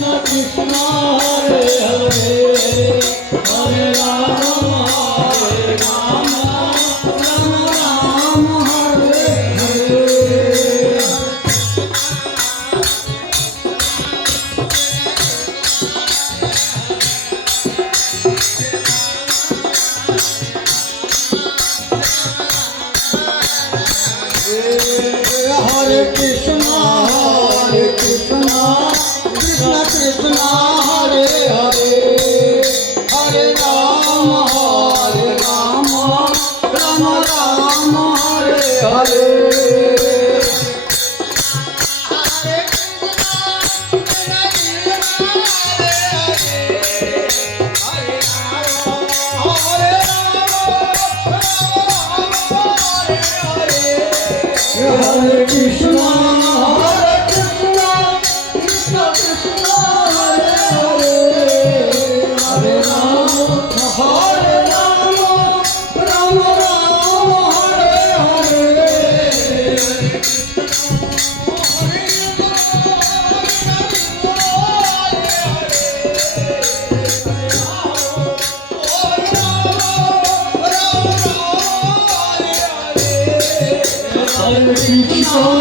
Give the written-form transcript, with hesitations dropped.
Krishna Hare Hare Hare Rama Hare Rama Rama Rama Hare Hare Hare Krishna Krishna Krishna Hare Hare Hare Rama Rama Rama Hare Hare Hare Krishna Krishna Krishna Hare Hare Hare Rama Rama Rama Hare Hare Krishna